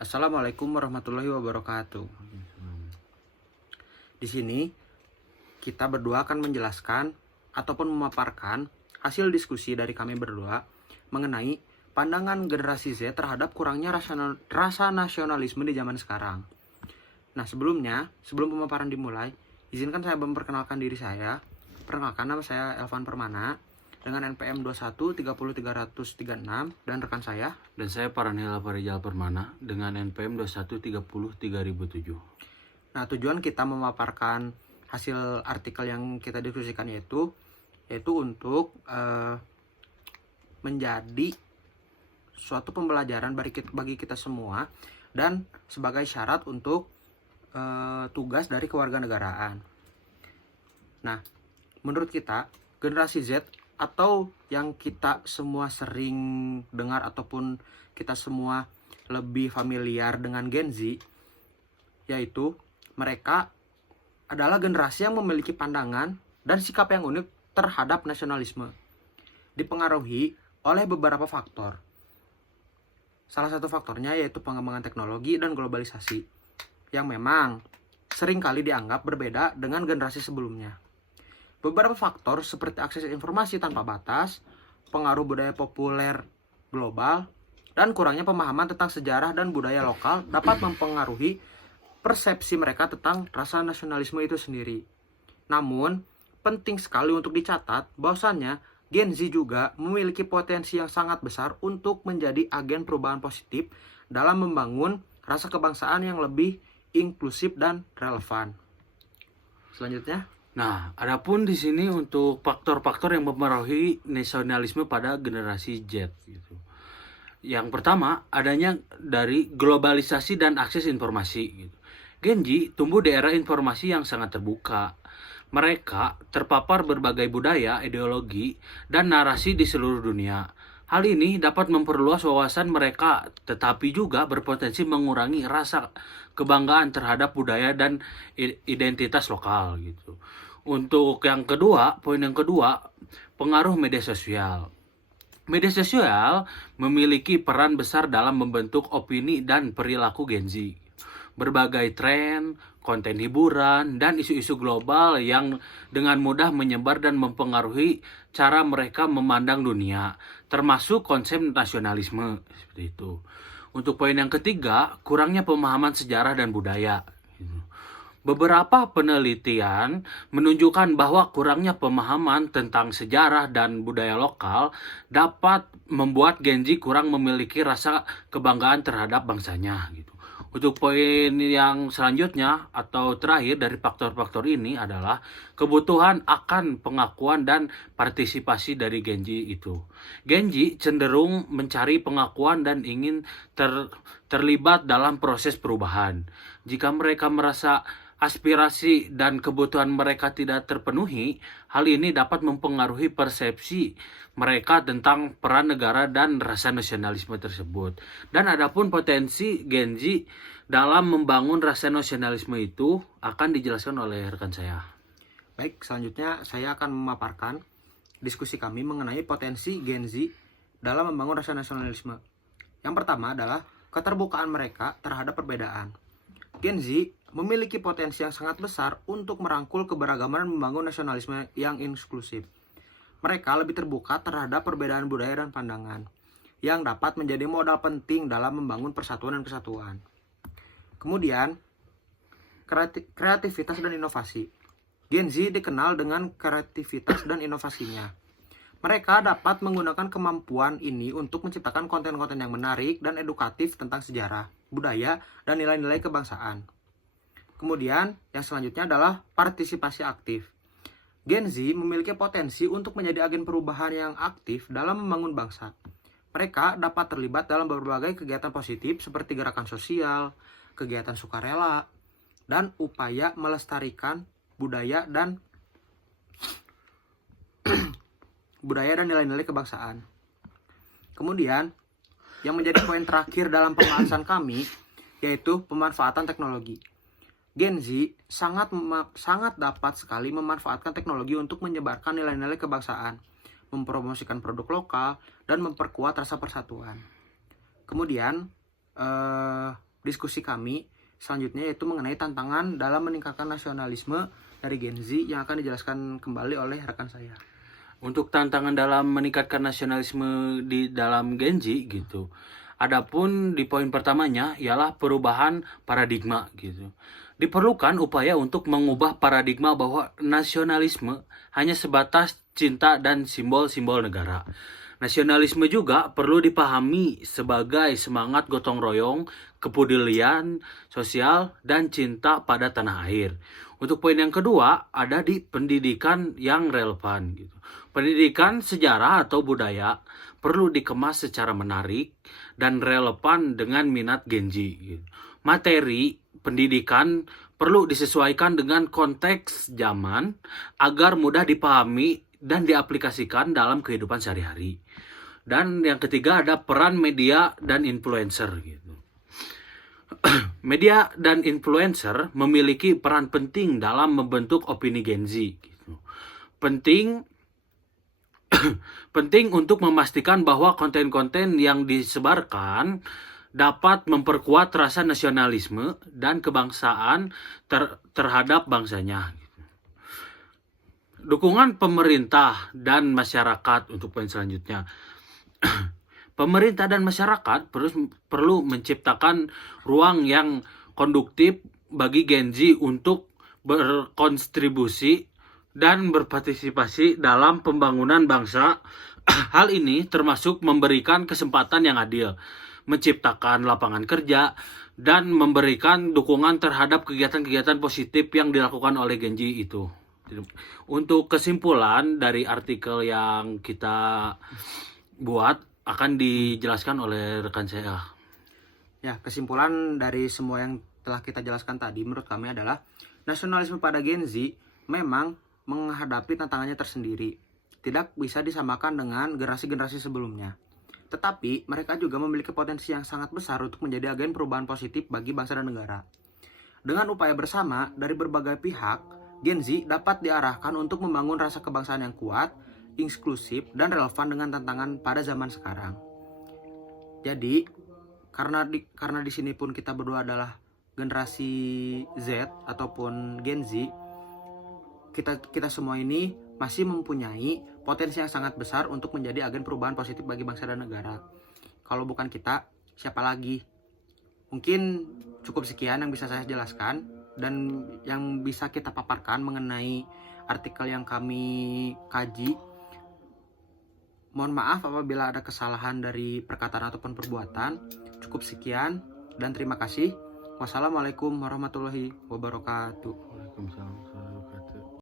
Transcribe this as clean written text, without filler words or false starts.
Assalamualaikum warahmatullahi wabarakatuh. Di sini kita berdua akan menjelaskan ataupun memaparkan hasil diskusi dari kami berdua mengenai pandangan generasi Z terhadap kurangnya rasa nasionalisme di zaman sekarang. Nah, sebelum pemaparan dimulai, izinkan saya memperkenalkan diri saya. Perkenalkan, nama saya Elvan Permana dengan NPM 21 30 336 dan rekan saya. Dan saya Paranhela Parijal Permana dengan NPM 21 30 3007. Nah, tujuan kita memaparkan hasil artikel yang kita diskusikan yaitu untuk menjadi suatu pembelajaran bagi kita semua dan sebagai syarat untuk tugas dari kewarganegaraan. Nah, menurut kita generasi Z atau yang kita semua sering dengar ataupun kita semua lebih familiar dengan Gen Z, yaitu mereka adalah generasi yang memiliki pandangan dan sikap yang unik terhadap nasionalisme, dipengaruhi oleh beberapa faktor. Salah satu faktornya yaitu pengembangan teknologi dan globalisasi, yang memang seringkali dianggap berbeda dengan generasi sebelumnya. Beberapa faktor seperti akses informasi tanpa batas, pengaruh budaya populer global, dan kurangnya pemahaman tentang sejarah dan budaya lokal dapat mempengaruhi persepsi mereka tentang rasa nasionalisme itu sendiri. Namun, penting sekali untuk dicatat bahwasannya Gen Z juga memiliki potensi yang sangat besar untuk menjadi agen perubahan positif dalam membangun rasa kebangsaan yang lebih inklusif dan relevan. Selanjutnya, Nah, adapun di sini untuk faktor-faktor yang mempengaruhi nasionalisme pada generasi Z gitu. Yang pertama, adanya dari globalisasi dan akses informasi gitu. Gen Z tumbuh di era informasi yang sangat terbuka. Mereka terpapar berbagai budaya, ideologi, dan narasi di seluruh dunia. Hal ini dapat memperluas wawasan mereka, tetapi juga berpotensi mengurangi rasa kebanggaan terhadap budaya dan identitas lokal gitu. Untuk yang kedua, poin yang kedua, pengaruh media sosial. Media sosial memiliki peran besar dalam membentuk opini dan perilaku Gen Z. Berbagai tren, konten hiburan, dan isu-isu global yang dengan mudah menyebar dan mempengaruhi cara mereka memandang dunia, termasuk konsep nasionalisme seperti itu. Untuk poin yang ketiga, kurangnya pemahaman sejarah dan budaya. Beberapa penelitian menunjukkan bahwa kurangnya pemahaman tentang sejarah dan budaya lokal dapat membuat Gen Z kurang memiliki rasa kebanggaan terhadap bangsanya gitu. Untuk poin yang selanjutnya atau terakhir dari faktor-faktor ini adalah kebutuhan akan pengakuan dan partisipasi dari Gen Z itu. Gen Z cenderung mencari pengakuan dan ingin terlibat dalam proses perubahan. Jika mereka merasa aspirasi dan kebutuhan mereka tidak terpenuhi, hal ini dapat mempengaruhi persepsi mereka tentang peran negara dan rasa nasionalisme tersebut. Dan adapun potensi Gen Z dalam membangun rasa nasionalisme itu akan dijelaskan oleh rekan saya. baik, selanjutnya saya akan memaparkan diskusi kami mengenai potensi Gen Z dalam membangun rasa nasionalisme. Yang pertama adalah keterbukaan mereka terhadap perbedaan. Gen Z memiliki potensi yang sangat besar untuk merangkul keberagaman dan membangun nasionalisme yang inklusif. Mereka lebih terbuka terhadap perbedaan budaya dan pandangan, yang dapat menjadi modal penting dalam membangun persatuan dan kesatuan. Kemudian, kreativitas dan inovasi. Gen Z dikenal dengan kreativitas dan inovasinya. Mereka dapat menggunakan kemampuan ini untuk menciptakan konten-konten yang menarik dan edukatif tentang sejarah, budaya, dan nilai-nilai kebangsaan. Kemudian, yang selanjutnya adalah partisipasi aktif. Gen Z memiliki potensi untuk menjadi agen perubahan yang aktif dalam membangun bangsa. Mereka dapat terlibat dalam berbagai kegiatan positif seperti gerakan sosial, kegiatan sukarela, dan upaya melestarikan budaya dan nilai-nilai kebangsaan. Kemudian, yang menjadi poin terakhir dalam pembahasan kami yaitu pemanfaatan teknologi. Gen Z sangat dapat sekali memanfaatkan teknologi untuk menyebarkan nilai-nilai kebangsaan, mempromosikan produk lokal, dan memperkuat rasa persatuan. Kemudian, diskusi kami selanjutnya, yaitu mengenai tantangan dalam meningkatkan nasionalisme dari Gen Z yang akan dijelaskan kembali oleh rekan saya. Untuk tantangan dalam meningkatkan nasionalisme di dalam Gen Z gitu. Adapun di poin pertamanya ialah perubahan paradigma gitu. Diperlukan upaya untuk mengubah paradigma bahwa nasionalisme hanya sebatas cinta dan simbol-simbol negara. Nasionalisme juga perlu dipahami sebagai semangat gotong royong, kepedulian sosial, dan cinta pada tanah air. Untuk poin yang kedua ada di pendidikan yang relevan gitu. Pendidikan sejarah atau budaya perlu dikemas secara menarik dan relevan dengan minat Gen Z gitu. Materi pendidikan perlu disesuaikan dengan konteks zaman agar mudah dipahami dan diaplikasikan dalam kehidupan sehari-hari. Dan yang ketiga ada peran media dan influencer gitu. Media dan influencer memiliki peran penting dalam membentuk opini Gen Z gitu. Penting untuk memastikan bahwa konten-konten yang disebarkan dapat memperkuat rasa nasionalisme dan kebangsaan terhadap bangsanya. Dukungan pemerintah dan masyarakat untuk poin selanjutnya. Pemerintah dan masyarakat perlu menciptakan ruang yang konduktif bagi Gen Z untuk berkontribusi dan berpartisipasi dalam pembangunan bangsa. Hal ini termasuk memberikan kesempatan yang adil, menciptakan lapangan kerja, dan memberikan dukungan terhadap kegiatan-kegiatan positif yang dilakukan oleh Gen Z itu. Untuk kesimpulan dari artikel yang kita buat akan dijelaskan oleh rekan saya. Ya, kesimpulan dari semua yang telah kita jelaskan tadi menurut kami adalah nasionalisme pada Gen Z memang menghadapi tantangannya tersendiri. Tidak bisa disamakan dengan generasi-generasi sebelumnya. Tetapi mereka juga memiliki potensi yang sangat besar untuk menjadi agen perubahan positif bagi bangsa dan negara. Dengan upaya bersama dari berbagai pihak, Gen Z dapat diarahkan untuk membangun rasa kebangsaan yang kuat, inklusif, dan relevan dengan tantangan pada zaman sekarang. Jadi, karena di sini pun kita berdua adalah generasi Z ataupun Gen Z, kita semua ini masih mempunyai potensi yang sangat besar untuk menjadi agen perubahan positif bagi bangsa dan negara. Kalau bukan kita, siapa lagi? Mungkin cukup sekian yang bisa saya jelaskan dan yang bisa kita paparkan mengenai artikel yang kami kaji. Mohon maaf apabila ada kesalahan dari perkataan ataupun perbuatan. Cukup sekian dan terima kasih. Wassalamualaikum warahmatullahi wabarakatuh. Waalaikumsalam.